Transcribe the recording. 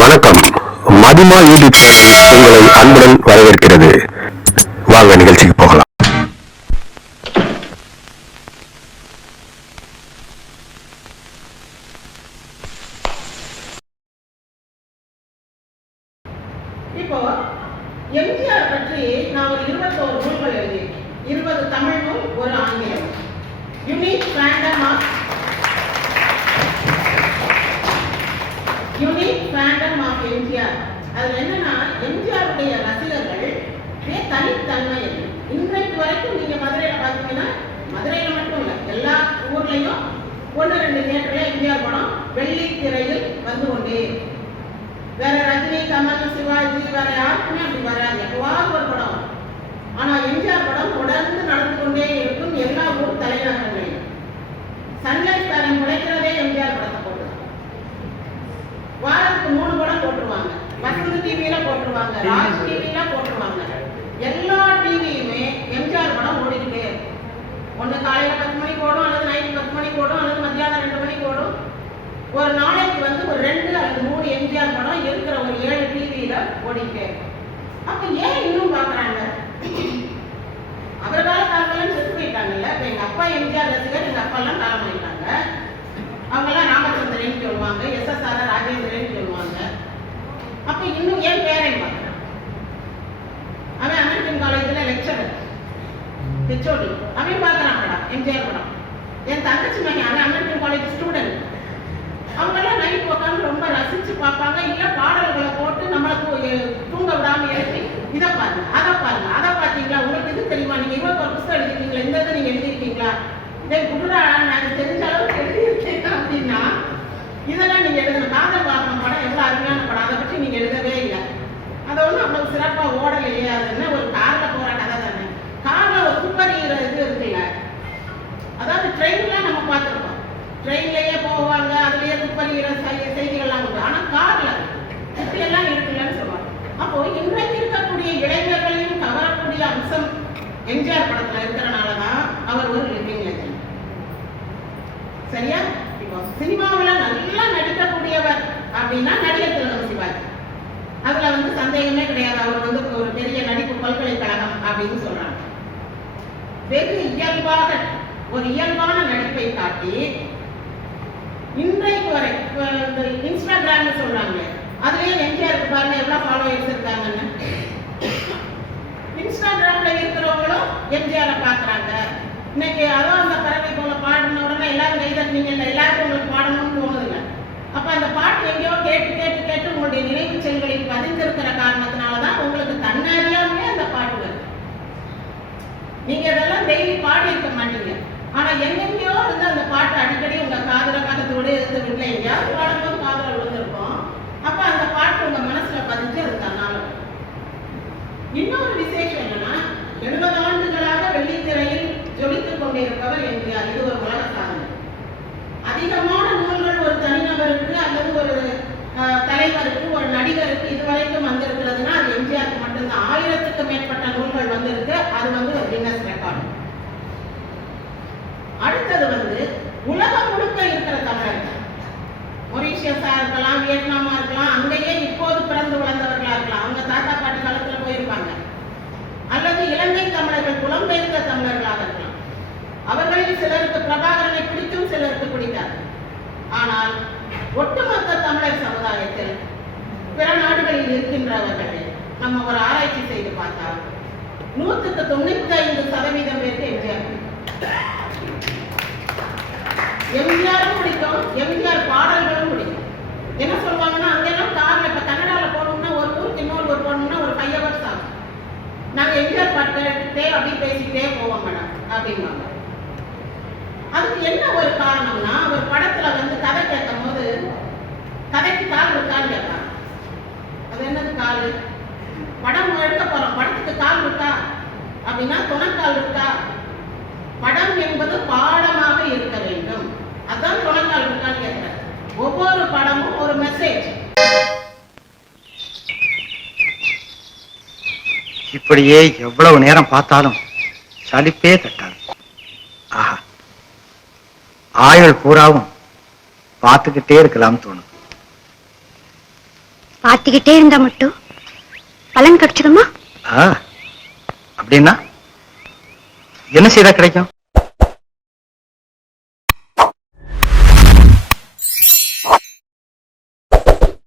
வணக்கம். மதிமா YouTube channel உங்களை அன்புடன் வரவேற்கிறது. வாங்க நிகழ்ச்சிக்கு போகலாம். இப்போ எம்ஜிஆர் பற்றி நான் ஒரு இருபத்தோரு நூல்கள் எழுதியிருக்கேன். இருபது தமிழ் நூல் ஒரு ஆங்கிலம். ஆஃப் ஃபேண்டம் ஆஃப் எம்ஜிஆர் அதில் என்னன்னா எம்ஜிஆருடைய ரசிகர்கள் தனித்தன்மை இன்றைக்கு வரைக்கும் நீங்க மதுரையில பார்த்தீங்கன்னா மதுரையில மட்டும் இல்லை எல்லா ஊர்லயும் ஒன்று ரெண்டு தியேட்டர்ல எம்ஜிஆர் படம் வெள்ளி திரையில் வந்து கொண்டே வேற ரஜினி கமல் சிவாஜி வேற யார் அப்படி வராது எப்பவாவது ஒரு படம் வரும். ஆனா எம்ஜிஆர் படம் தொடர்ந்து நடந்து கொண்டே இருக்கும் எல்லா ஊர் தலைநகரங்களிலும் சன்லைட் காரன் முளைக்கிறதே எம்ஜிஆர் படத்தை போட்டு வாரத்துக்கு மூணு படம் போட்டுருவாங்க வசந்த டிவியில போட்டுருவாங்க. ராஜ் டிவியில போட்டுருவாங்க. எல்லா டிவியுமே எம்ஜிஆர் படம் ஓடிக்கிட்டே இருக்கும். ஒண்ணு காலையில பத்து மணிக்கு ஓடும் அல்லது நைட்டு பத்து மணிக்கு ஓடும் அல்லது மத்தியானம் ரெண்டு மணிக்கு ஓடும். ஒரு நாளைக்கு வந்து ஒரு ரெண்டு அல்லது மூணு எம்ஜிஆர் படம் இருக்கிற ஒரு ஏழு டிவியில ஓடிட்டே இருக்கும். அப்ப ஏன் இன்னும் பாக்குறாங்க அவர் காலத்தார்கள் செத்து போயிட்டாங்கல்ல. இப்ப எங்க அப்பா எம்ஜிஆர் ரசிகர் எங்க அப்பா எல்லாம் காலம் ஆயிட்டாங்க அப்ப இன்னும் ஏன் பேரன் பார்க்கறான் அவன் அமெரிக்கன் காலேஜ்ல லெக்சரர் ஹெச்ஓடி. அவன் பார்க்கறான் படம் எம்ஜிஆர் படம். என் தங்கச்சி மகன் அவன் அமெரிக்கன் காலேஜ் ஸ்டூடெண்ட் அவங்க எல்லாம் நைட் உட்காந்து ரொம்ப ரசிச்சு பார்ப்பாங்க. இல்ல பாடல்களை போட்டு நம்மளை தூங்க விடாம எழுதி இதை பாருங்க அதை பாருங்க அதை பார்த்தீங்களா? உங்களுக்கு இது தெரியுமா? நீங்க இவ்வளோ புத்தகம் எழுதிருக்கீங்களா? இந்த இதை நீங்க எழுதிருக்கீங்களா? இதை குடுறா நான் தெரிஞ்ச இதெல்லாம் நீங்க எழுதணும் காதல் வாகனம் படம் எவ்வளோ அருமையான படம். அதை பற்றி நீங்க எழுதவே இல்லை. அதை ஒன்றும் அவ்வளோ சிறப்பா ஓடலையே. அது என்ன ஒரு கார்ல போகிற கதை தானே. கார்ல ஒரு துப்பறிகிற இது இருக்குல்ல. அதாவது ட்ரெயின்லாம் நம்ம பார்த்துருக்கோம். ட்ரெயின்லயே போவாங்க அதுலயே துப்பறிகிற செய்- செய்திகள்லாம் உண்டு. ஆனா காரில் இப்படி இருக்குல்லன்னு சொல்லுவாங்க. அப்போ இன்றைக்கு இருக்கக்கூடிய இளைஞர்களையும் கவரக்கூடிய அம்சம் எம்ஜிஆர் படத்தில் இருக்கிறனால தான் அவர் ஒரு லிவிங் லெஜண்ட் சரியா? இப்போ சினிமாவுல அப்படின்னா நடிகர் திலகம் சிவாஜி. அதுல வந்து சந்தேகமே கிடையாது. அவர் வந்து ஒரு பெரிய நடிப்பு பல்கலைக்கழகம் அப்படின்னு சொல்றாங்க. வெகு இயல்பாக ஒரு இயல்பான நடிப்பை காட்டி இன்றைக்கு வரை இந்த இன்ஸ்டாகிராம்னு சொல்றாங்க அதுலயே எம்ஜிஆருக்கு பாருங்க எவ்வளவு ஃபாலோவர்ஸ் இருக்காங்கன்னு. இன்ஸ்டாகிராம்ல இருக்கிறவங்களும் எம்ஜிஆரை பாக்குறாங்க இன்னைக்கு அதோ அந்த பறவை போல பாடின உடனே எல்லாரும் கைதட்டினீங்கல்ல எல்லாரும் உங்களுக்கு பாடணும்னு தோணுதுல்ல அப்ப அந்த பாட்டு எங்கேயோ கேட்டு கேட்டு கேட்டு உங்களுடைய நினைவு செல்களில் பதிந்திருக்கிற காரணத்தினால தான் உங்களுக்கு தன்னறியாமலே அந்த பாட்டு வருது நீங்க இதெல்லாம் டெய்லி பாடி இருக்க மாட்டீங்க. ஆனா எங்கெங்கயோ இருந்து அந்த பாட்டு அடிக்கடி உங்க காதல பக்கத்தோட இருந்து வீட்டுல எங்கேயாவது பாடும்போது காதல விழுந்திருக்கும். அப்ப அந்த பாட்டு உங்க மனசுல பதிஞ்சு அது தன்னால இன்னொரு விசேஷம் என்னன்னா எழுபது ஆண்டுகளாக வெள்ளித்திரையில் ஜொலித்துக் கொண்டிருப்பவர் எம்ஜிஆர். இது ஒரு உலக சாதனை அதிகமான நூல்கள் ஒரு தனிநபருக்கு அல்லது ஒரு அஹ், தலைவருக்கு ஒரு நடிகருக்கு இதுவரைக்கும் வந்திருக்கிறதுனா அது எம்ஜிஆருக்கு மட்டும்தான். ஆயிரத்துக்கு மேற்பட்ட நூல்கள் வந்திருக்கு. அது வந்து ஒரு கின்னஸ் ரெக்கார்டு அடுத்தது வந்து உலகம் முழுக்க இருக்கிற தமிழர்கள் மொரீஷியஸா இருக்கலாம் வியட்நாமா இருக்கலாம். அங்கேயே இப்போது பிறந்து வளர்ந்தவர்களா இருக்கலாம். அவங்க தாத்தா பாட்டி காலத்துல போயிருப்பாங்க. அல்லது இலங்கை தமிழர்கள் புலம்பெயர்ந்த தமிழர்களாக இருக்கலாம். அவர்களில் சிலருக்கு பிரபாகரனை பிடிக்கும் சிலருக்கு பிடிக்காது. ஆனால் ஒட்டுமொத்த தமிழர் சமுதாயத்தில் பிற நாடுகளில் இருக்கின்றவர்களை நம்ம ஒரு ஆராய்ச்சி செய்து பார்த்தால் நூற்றுக்கு தொண்ணூத்தி ஐந்து சதவீதம் பேருக்கு எம்ஜிஆர் பிடிக்கும். எம்ஜிஆரும் பிடிக்கும். எம்ஜிஆர் பாடல்கள் அதுக்கு ஒரு காரணம்னா ஒரு படத்துல வந்து கதை கேட்கும் போது கதைக்கு கால் இருக்கான்னு கேட்பாங்க அது என்னது கால்? படம் எடுக்க போறோம். படத்துக்கு கால் இருக்கா? அப்படின்னா துணக்கால் இருக்கா? படம் என்பது பாடமாக இருக்க வேண்டும். அதான் துணக்கால் இருக்கான்னு கேட்கிறேன் ஒவ்வொரு படமும் ஒரு மெசேஜ் இப்படியே எவ்வளவு நேரம் பார்த்தாலும் சலிப்பே தட்டாது. ஆயுள் பூராவும் பார்த்துக்கிட்டே இருக்கலாம் தோணும் பார்த்துக்கிட்டே இருந்தா மட்டும் பலன் கிடைச்சிடுமா? அப்படின்னா என்ன செய்தா கிடைக்கும்?